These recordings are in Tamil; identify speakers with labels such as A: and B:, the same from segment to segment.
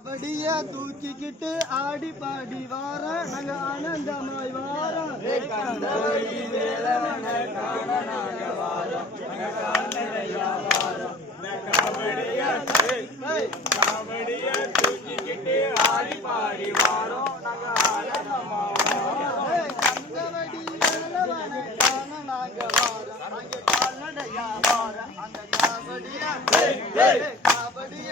A: கபடிய தூக்கிக்கிட்டு ஆடி பாடி வார நாங்க ஆனந்தமாய் வாரோம் ஏய், கந்தவடி வேலவன காண நாங்க வாரோம். அங்க கால்நடையா வாரோம். அந்த கபடிய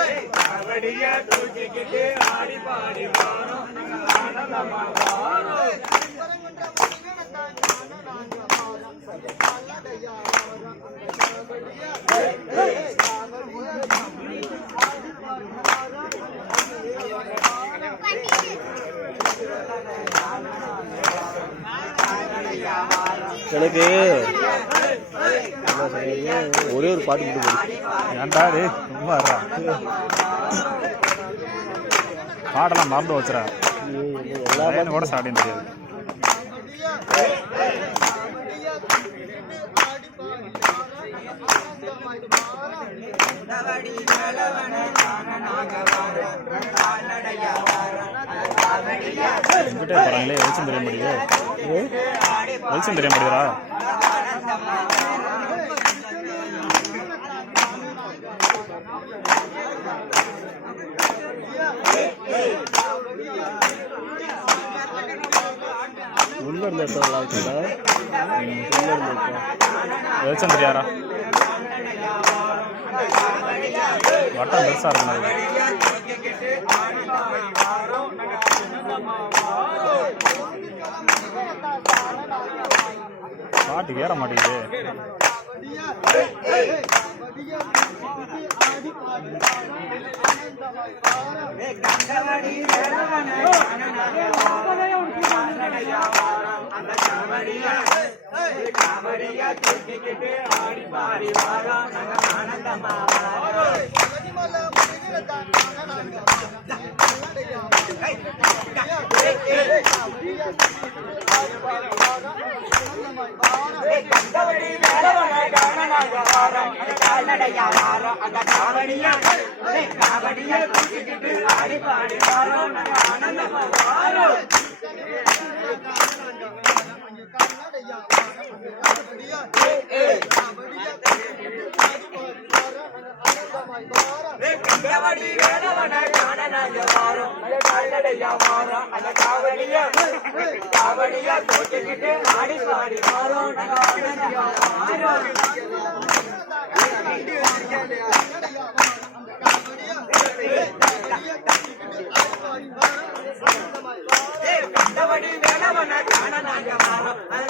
A: ஏய், கபடிய
B: தூக்கிக்கிட்டு ஆடி பாடி வாரோம் நாங்க ஆனந்தமாய்
A: வாரோம் பரங்குன்ற முருகனைத்தான் காண நாங்க வாரோம்.
C: எனக்கு? ஒரே ஒரு பாட்டு மட்டும் போடு
D: ஏன்டா டேய் சும்மா இருடா. பாடலாம் மறந்து வச்சுறா
C: எல்லா கூட
D: சாடியும் தெரியாது எங்கிட்டே போறாங்களே வெளிச்சம் தெரிய மாட்டேங்குது வெளிச்சம் தெரிய மாட்டேங்குதா
C: உள்ள இருந்த இடத்துல நல்லா இருக்குல்ல உள்ள இருந்த இடத்துல
D: வெளிச்சம் தெரியாரா வட்டம் பெருசா இருக்கு பாட்டு ஏற மாட்டேங்குது.
B: அந்த காவடியா தூக்கிக்கிட்டு ஆடி பாடி வாரா நாங்க காவடியா தோட்டிக்கிட்டு ஆடி பாடி வாரோம்
A: கண்டபடி வேணவன
B: காண நாங்க வாரம்